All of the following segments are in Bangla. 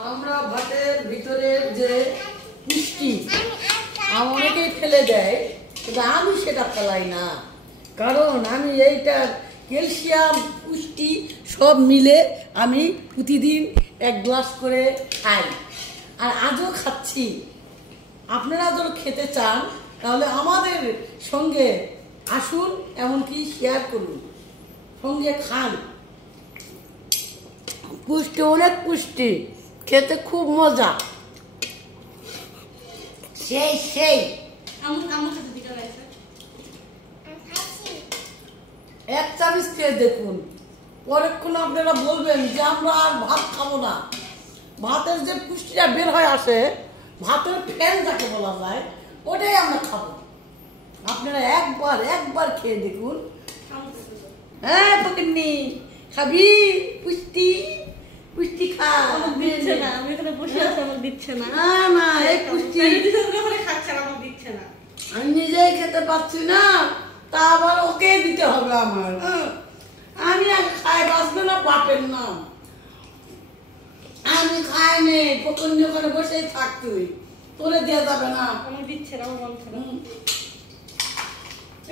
আমরা ভাতের ভিতরে যে পুষ্টি অনেকেই ফেলে দেয়, কিন্তু আমি সেটা ফেলাই না, কারণ আমি এইটার ক্যালসিয়াম পুষ্টি সব মিলে আমি প্রতিদিন 1 গ্লাস করে খাই, আর আজও খাচ্ছি। আপনারা যদি খেতে চান তাহলে আমাদের সঙ্গে আসুন, এমনকি শেয়ার করুন, সঙ্গে খান। পুষ্টি, অনেক পুষ্টি, খেতে খুব মজা, সেই সেই। এক চামচ খেয়ে দেখুন, পরেক্ষণ আপনারা বলবেন যে আমরা আর ভাত খাবো না। ভাতের যে পুষ্টিটা বের হয়ে আসে, ভাতের ফ্যান যাকে বলা যায়, ওটাই আমরা খাবো। আপনারা একবার খেয়ে দেখুন। হ্যাঁ ফকিন্নি, খাবি পুষ্টি? পুষ্টি খা। দিচ্ছে না, আমি এখানে বসে আছি, আমার দিচ্ছে না। না না, এই পুষ্টি খাচ্ছে না, আমার দিচ্ছে না। আমি নিজেই খেতে পাচ্ছি না, তা আবার ওকে দিতে হবে আমার। আমি আগে খাই, বাঁচবে না বাপের নাম। আমি খাই নে, ফকিন্নি ওখানে বসেই থাক, তুই তোরে দেওয়া যাবে না। আমার দিচ্ছে না, আমার বলছে না।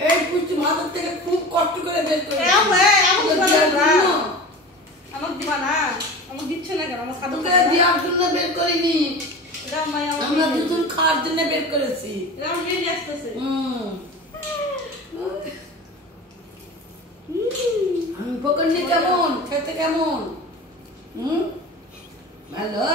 এই পুষ্টি ভাতের থেকে খুব কষ্ট করে বের করে আমার দিবা না, আমার দিচ্ছে না কেন? আমার খাবার দেওয়ার জন্য বের করিনি, আমরা দুজন খাওয়ার জন্য বের করেছি। ফকিন্নি কেমন খেতে, কেমন? ভালো।